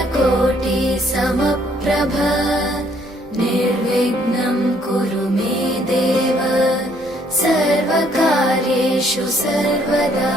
सूर्यकोटि समप्रभ निर्विघ्नं कुरु मे देव सर्वकार्येषु सर्वदा।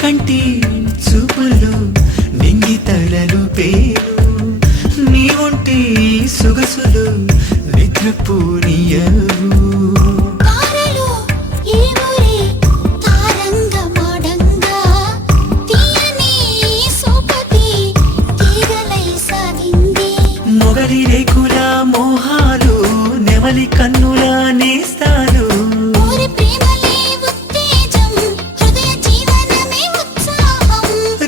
కంటి చూపులు నింగి తలలు పేరు నీ ఒంటి సొగసులు నిద్రపోనియవు మొగలి రేకుల మోహాలు నెమలి కన్నుల నేస్తాలు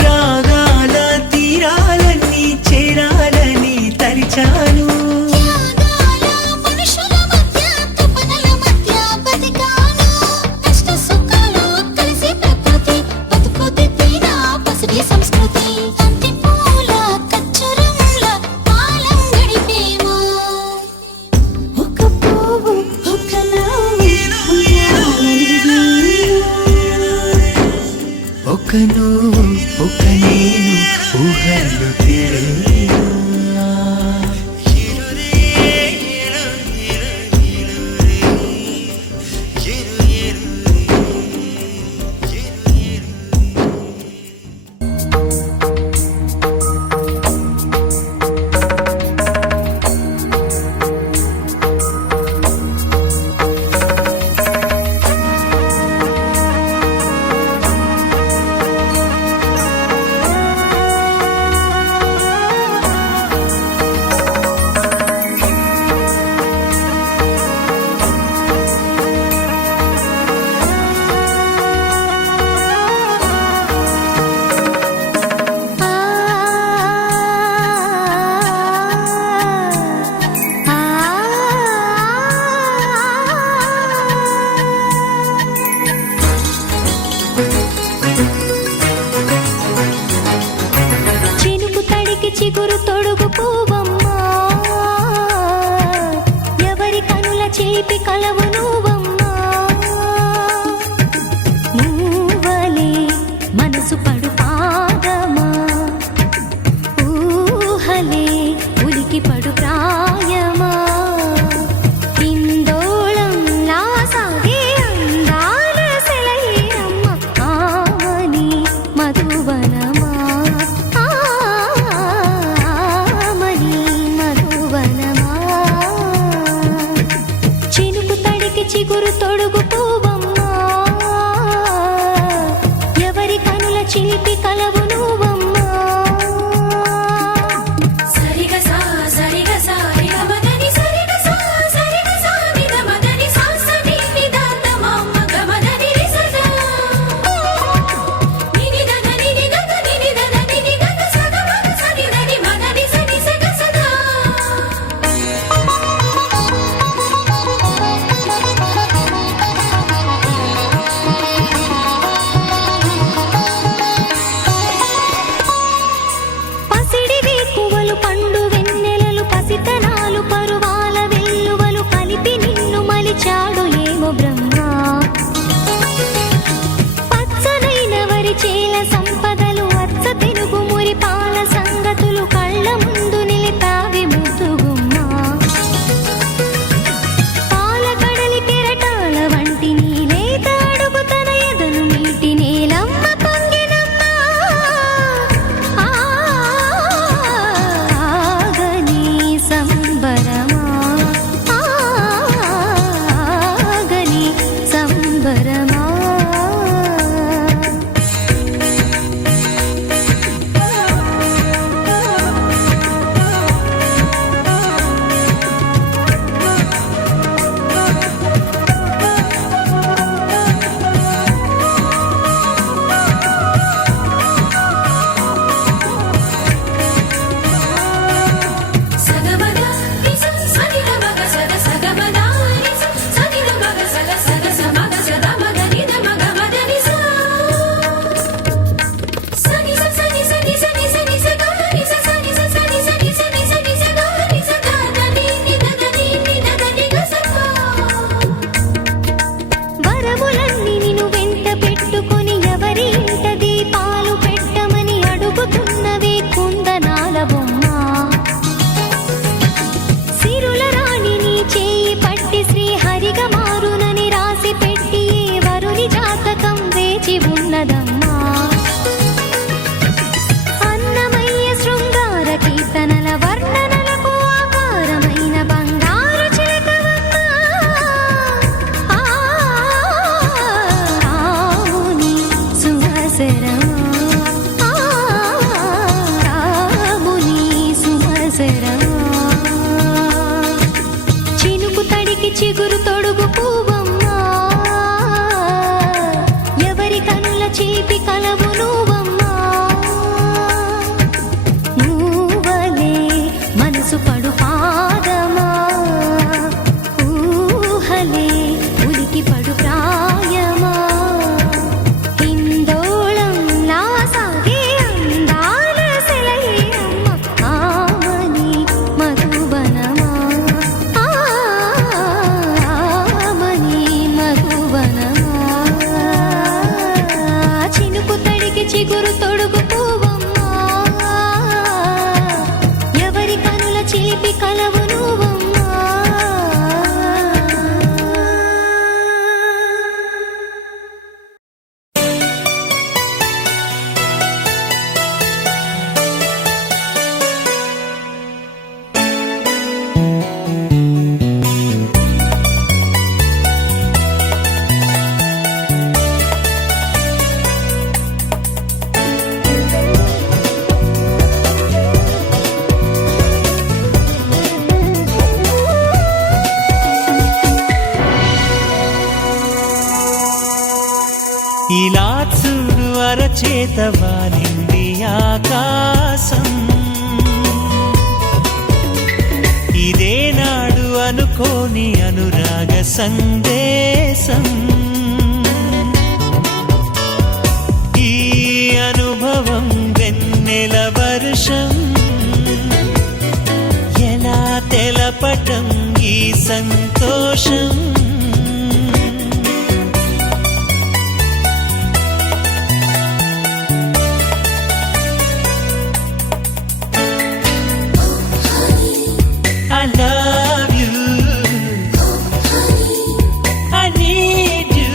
రాగాల తీరాలన్నీ చేరాలని తలిచాను ఒక నువ్వు ఒక నేను ఊహలు తెలియనా చిలిపి కలవు నువ్వమ్మా నువ్వలే మనసు పడు పాదమా ఊహలే ఉలికి పడు ప్రాయమా ఇందోళంలా సాగే అందాల సెలయేరమ్మ ఆమని మధువనమా ఆమని మధువనమా చినుకు తడికి చిగురు తొడుగు పువ్వమ్మా ఎవరి కనుల చిలిపి కలవు నువ్వమ్మా సరిగసా సరిగసా రిగమదని సరిగసా సరిగసా నిగమదని సాసని నిదాత మమ్మ గమదని రిసదా నినిదని నిగత నినిదని నిగత సగమగ సనిదని మదని సని సగసదా పసిడి వేకువలు పండు వెన్నెలలు పసితనాలు పరువాల వెల్లువలు కలిపి నిన్ను మలిచాడు ఏమో బ్రహ్మ పచ్చనైన వరి చేల సంపదలు అచ్చ తెలుగు మురి పాల సంగతులు కళ్ళ ముందు నిలిపావి ముద్దుగుమ్మ పాల కడలి కెరటాల వంటి నీలేత అడుగు తన ఎదను నీటి నేలమ్మ పొంగినమ్మ ఆగని సంబరమా ఆగని సంబరమా సగమద నిస సనిగమగ సద సగమద నిస సనిగమగ సద సద సమగ సద మగ నిద మగ మద నిస సని స సని సని సని సని స గ నిస సని స సని సని సని సని స గ నిస గ దని నిదని నిదని గసప వరములన్నీ నిన్ను వెంట పెట్టుకొని ఎవరి ఇంట దీపాలు పెట్టమని అడుగుతున్నవే కుందనాల బొమ్మ సిరుల రాణి నీ చేయి పట్టి శ్రీహరిగా మారునని రాసి పెట్టి ఏ వరుని జాతకం వేచి ఉన్నదమ్మా అన్నమయ్య శృంగార కీర్తనల వర్ణనలకు ఆకారమైన బంగారు చిలకవమ్మా రాముని సుమసరమా రాముని సుమసరమా చినుకు తడికి చిగురు తొడుగు పువ్వమ్మా ఎవరి కనుల చిలిపి కలవు నువ్వమ్మా నువ్వలే మనసు పడు పాదమా ఊహలే ఉలికి పడు ప్రాయమా ఇందోళంలా సాగే అందాల సెలయేరమ్మ ఆమని మధువనమా ఆమని మధువనమా చినుకు తడికి చిగురు తొడుగు పువ్వమ్మా ఎవరి కనుల చిలిపి కలవు నువ్వమ్మా ఇలా చూడు అరచేత వాలింది ఆకాశం ఇదే నాడు అనుకోని అనురాగ సందేశం ఈ అనుభవం వెన్నెల వర్షం ఎలా తెలపటం ఈ సంతోషం సంతోషం I love you. I need you.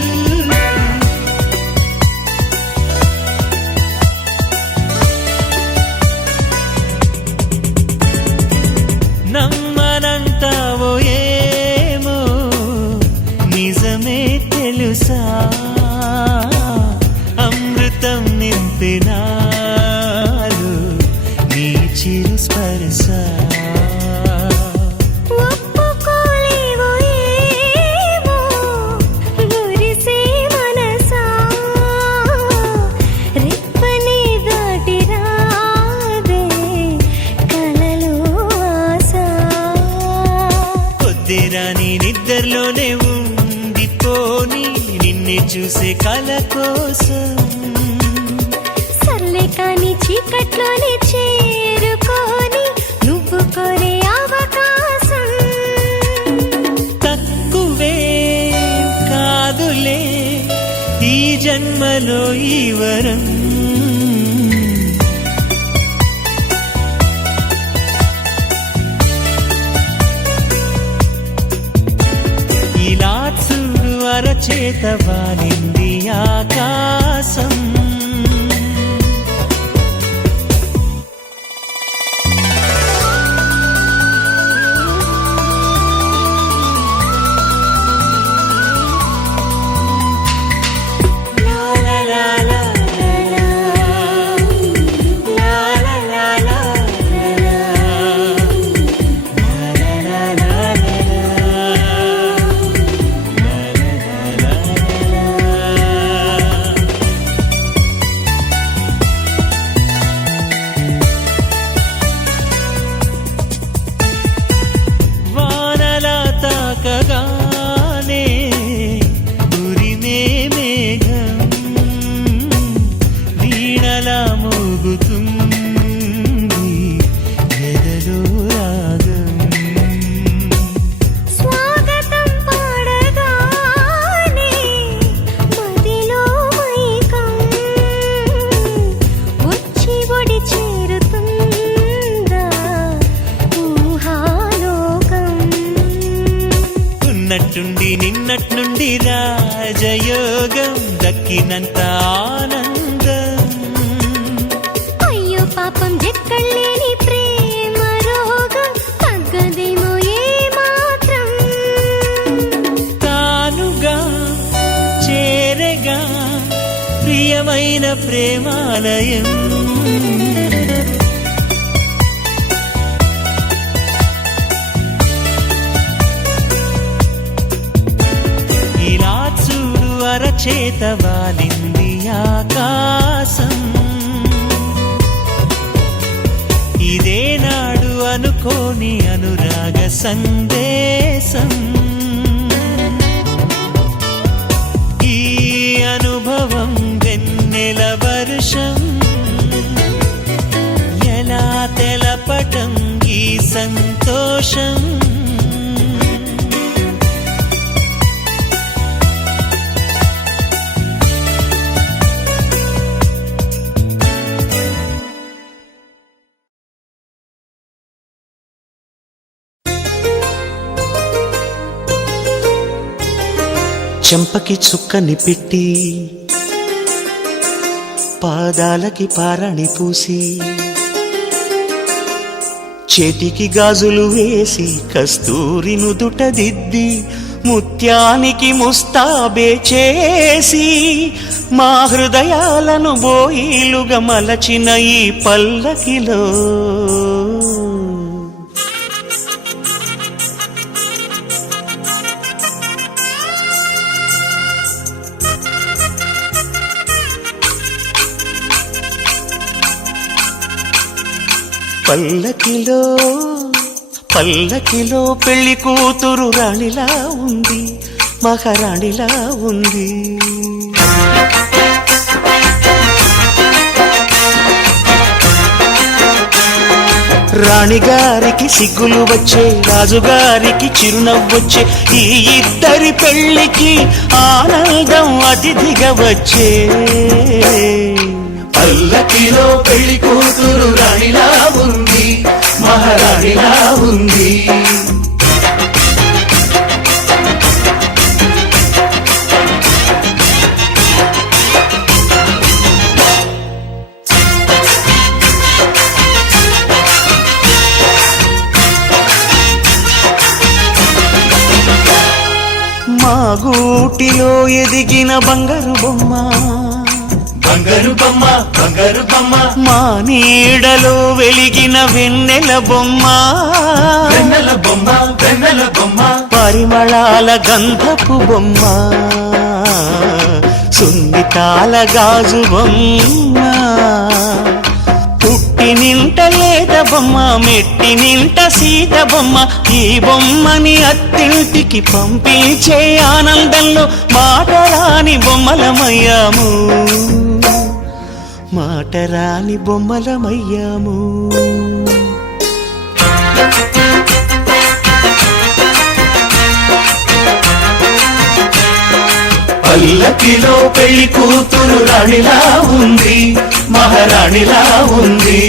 నమ్మనంటావో ఏమో నిజమే తెలుసా అమృతం నింపినాలు నీ చిరు స్పర్శ ఒప్పుకోలేవో ఏమో మురిసే మనసా రెప్పని దాటి రాదే కలలో ఆశ కొద్దిరాని నిద్రలోనే ఉండిపోని నిన్నే చూసే కల కోసం సర్లే కాని చీకట్లోనే చేరుకొని నువ్వు కోరే అవకాశం తక్కువే కాదులే ఈ జన్మలో ఈ వరం ఇలా చూడు అరచేత వాలింది ఆకాశం వానలా తాకగానే ఉరిమే మేఘం వీణలా మోగుతుంది ఎదలో రాగం స్వాగతం పాడగానే మదిలో మైకం వచ్చి ఒడి చేరుతుందా ఊహాలోకం ఉన్నట్టుండి నిన్నట్నుండి రాజయోగం దక్కినంత ఆనందం అయ్యో పాపం జక్కలేని ప్రేమ రోగం తగ్గదేమో ఏ మాత్రం తానుగా చేరగా ప్రియమైన ప్రేమాలయం ఇలా చూడు అరచేత వాలింది ఆకాశం ఇదే నాడు అనుకోని అనురాగ సందేశం ఈ అనుభవం వెన్నెల వర్షం ఎలా తెలపటం ఈ సంతోషం చెంపకి చుక్కని పెట్టి పాదాలకి పారని పూసి చేతికి గాజులు వేసి కస్తూరి నుదుట దిద్ది ముత్యానికి ముస్తాబే చేసి మా హృదయాలను బోయిలుగా మలచిన ఈ పల్లకిలో పల్లకిలో పల్లకిలో పెళ్లి కూతురు రాణిలా ఉంది, మహారాణిలా ఉంది. రాణిగారికి సిగ్గులు వచ్చే, రాజుగారికి చిరునవ్వొచ్చే, ఈ ఇద్దరి పెళ్లికి ఆనందం అతిథిగా వచ్చే. పల్లకిలో పెళ్లి కూతురు రాణిలా ఉంది, మహారాణిలా ఉంది. మా గూటిలో ఎదిగిన బంగారు బొమ్మ, బంగారు బొమ్మ, బంగారు బొమ్మ. మా నీడలో వెలిగిన వెన్నెల బొమ్మ, వెన్నెల బొమ్మ, వెన్నెల బొమ్మ. పరిమళాల గంధపు బొమ్మ, సున్నితాల గాజు బొమ్మ. పుట్టి నింట లేత బొమ్మ, మెట్టి నింట సీత బొమ్మ. ఈ బొమ్మని అత్తింటికి పంపించే ఆనందంలో మాటరాని బొమ్మలమయ్యాము, మాటరాని బొమ్మలమయ్యాము. పల్లకిలో పెళ్లి కూతురు రాణిలా ఉంది, మహారాణిలా ఉంది.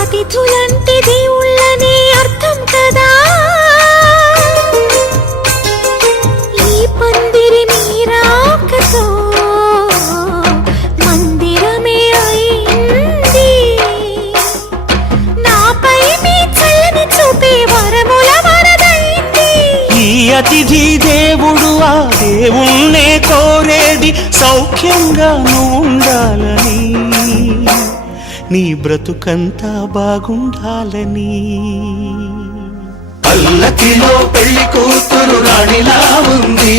అతిథులంటే దేవుళ్ళనే అర్థం కదా. ఈ పందిరి మీరాకతో మందిరమే అయింది. నాపై మీ చల్లని చూపే వరముల వరదైంది. ఈ అతిథి దేవుడు ఆ దేవుణ్ణే కోరేది సౌఖ్యంగా నువ్వు ఉండాలని, నీ బ్రతుకంతా బాగుండాలని. పల్లకిలో పెళ్లి కూతురు రాణిలా ఉంది,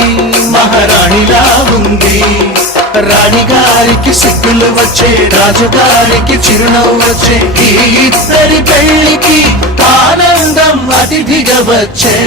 మహారాణిలా ఉంది. రాణిగారికి సిగ్గులు వచ్చే, రాజుగారికి చిరునవ్వు వచ్చే, ఈ ఇద్దరి పెళ్లికి ఆనందం అతిథిగా వచ్చే.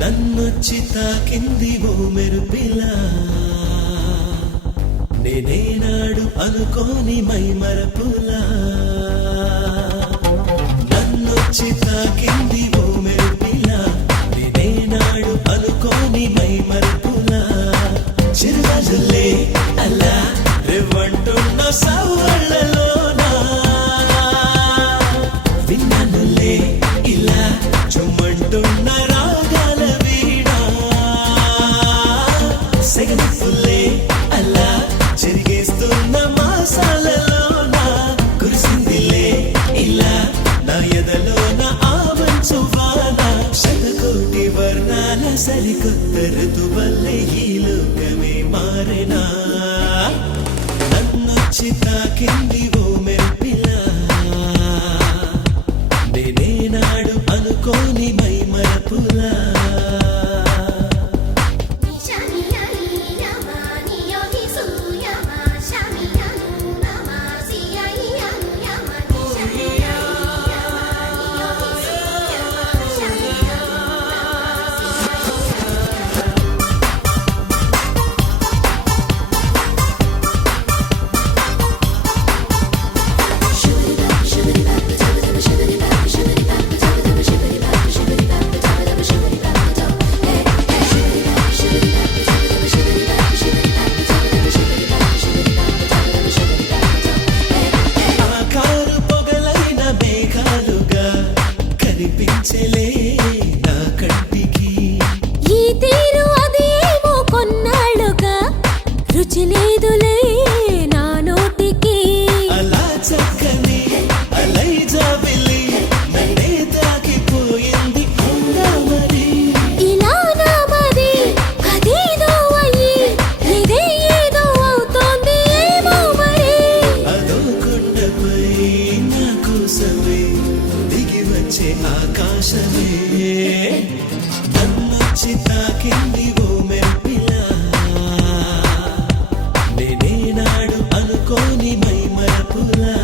నన్నొచ్చి తాకింది ఓ మెరుపిల్ల, నేనేనాడు అనుకోని మై మరపులా. నన్నొచ్చి తాకింది ఓ మెరుపిల్ల, నేనేనాడు అనుకోని మై మరపులా. చిరుజల్లే అలా రేవంటున్న సవ్వళ్ళలోనా, విన్నానులే ఇలా చుమ్మంటున్న రాగాల వీడా. సెగనిఫుల్లే అలా చెరిగేస్తున్న మాసాలలోన, కురిసిందిలే ఇలా నా ఎదలోన ఆవంచు వాన. శతకోటి వర్ణాల సరికొత్త ఋతువల్లే ఈ లోకమే మారెనా. నన్నొచ్చి తాకింది ఓ మెరుపిల్ల, నేనేనాడు అనుకోని మై మరపులా. Shami నా కంటికి. ఈ తీరు అది ఏమో కొన్నాళ్ళుగా రుచి లేదులే నా నోటికి. అలా చక్కని అలై జాబిలి నన్నే తాకిపోయింది అందా మరి. ఇలా నా మది అదేదో అయ్యి ఇదే ఏదో అవుతోంది ఏమో మరి. అదో కొండపై నా కోసమే దిగి వచ్చే ఆకాశమే నన్నొచ్చి తాకింది ఓ మెరుపిలా. నేనేనాడు అనుకోని మై మరపులా.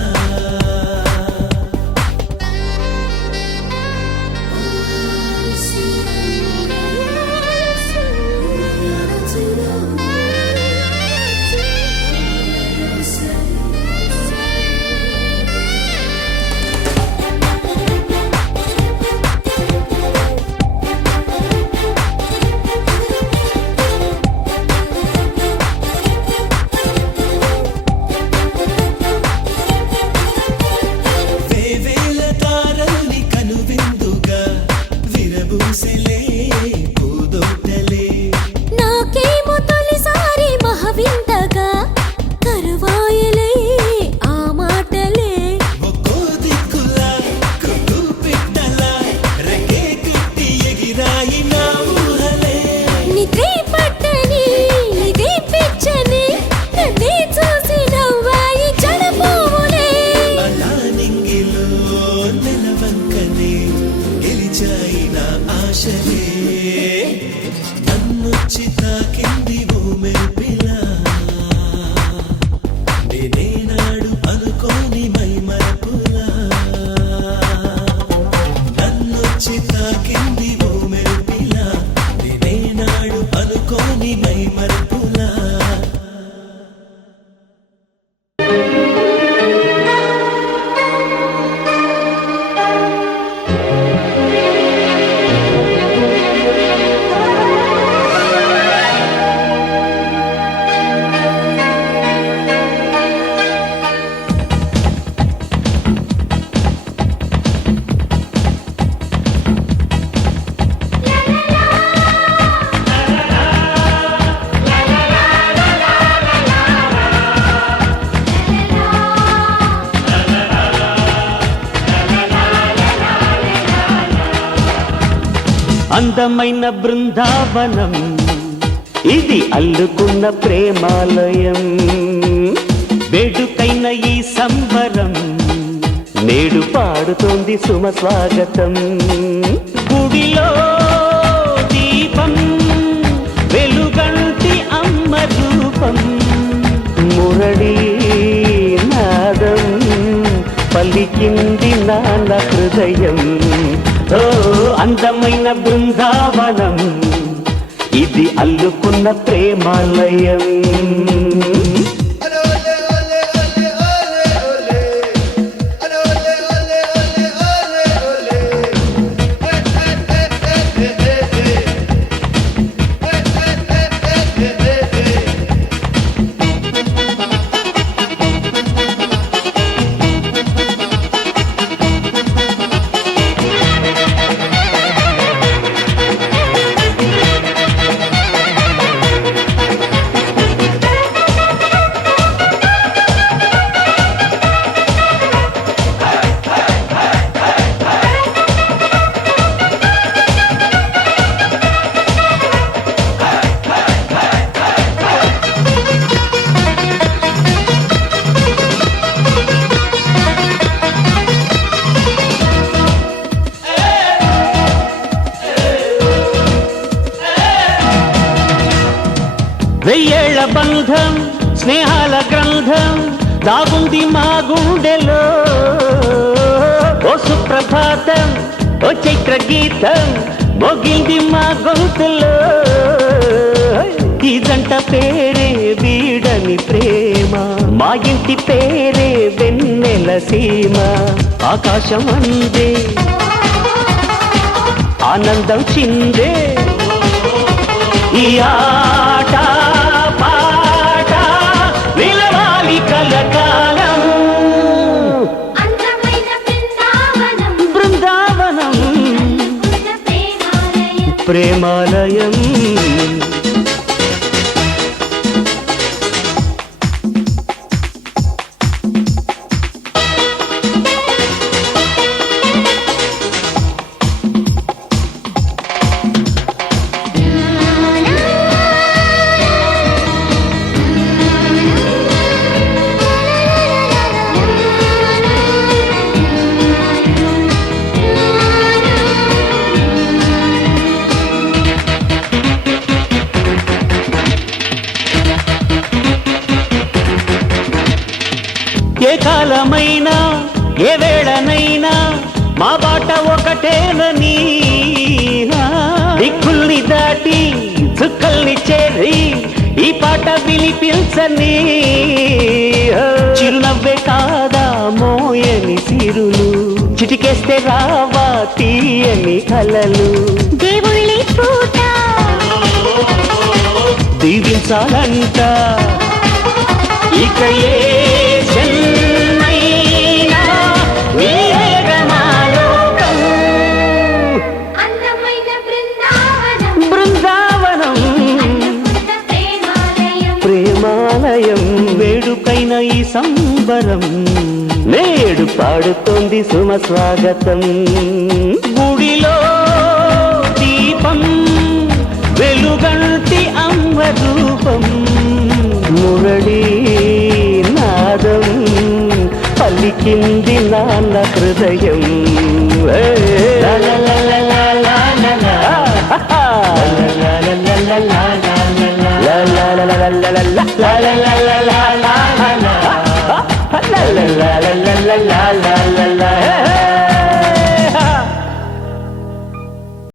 వేవేల తారల్ని కనువిందుగా విరబూసెలే పూదోటలే. నాకేమో తొలిసారి మహవింతగా కరువాయలే ఆ మాటలే. ఒక్కో దిక్కులా కుక్కు పిట్టలా రెక్కే కట్టి ఎగిరాయి నా ఊహలే. నిద్రే పట్టని ఇదే పిచ్చని నన్నే చూసి నవ్వాయి జడపువ్వులే. అలా నింగిలో నెలవంకనే గెలిచాయి నా ఆశలే నన్నొచ్చి తాకింది ఓ మెరుపిలా. నేనేనాడు అనుకోని మై మరపులా. నన్నొచ్చి తాకింది ఓ మెరుపిలా. నేనేనాడు అనుకోని మై మరపులా. అందమైన బృందావనం ఇది అల్లుకున్న ప్రేమాలయం. వేడుకైన ఈ సంబరం నేడు పాడుతోంది సుమ స్వాగతం. గుడిలో దీపం వెలుగంటి అమ్మ రూపం. మురళీ నాదం పలికింది నాన్న హృదయం. ఓ అందమైన బృందావనం ఇది అల్లుకున్న ప్రేమాలయం. వెయ్యేళ్ల బంధం స్నేహాల గ్రంథం దాగుంది మా గుండెలో. ఓ సుప్రభాతం ఓ చైత్ర గీతం మోగింది మా గొంతులో. ఈ జంట పేరే వీడని ప్రేమ, మా ఇంటి పేరే వెన్నెల సీమ. ఆకాశం అందే ఆనందం చిందే ఈ ఆట పాట నిలవాలి కలకాలం. అందమైన బృందావనం బృందావనం అల్లుకున్న ప్రేమాలయం. ఏ కాలమైనా ఏ వేళనైనా మా బాట ఒకటేనని, దిక్కుల్ని దాటి చుక్కల్ని చేరి ఈ పాట వినిపించని, చిరునవ్వే కాదా మోయని సిరులు, చిటికేస్తే రావా తీయని కలలు, దేవుళ్ళి పూట దీవించాలంట ఇక ఏ జన్మైనా నీవేగమాలోకం. అందమైన బృందావనం బృందావనం అన్నపూర్ణ ప్రేమాలయం ప్రేమాలయం, వేడుకైన ఈ సంబరం నేడు పాడుతోంది సుమ స్వాగతం. గుడిలో దీపం వెలుగంటి అమ్మ రూపం, మురళీ నాదం పలికింది నాన్న హృదయం. లా లా లా లా లా లా లా లా. లా లా లా లా లా లా లా. లా లా లా లా లా లా లా లా లా లా లా లా లా. లా లా లా లా లా లా.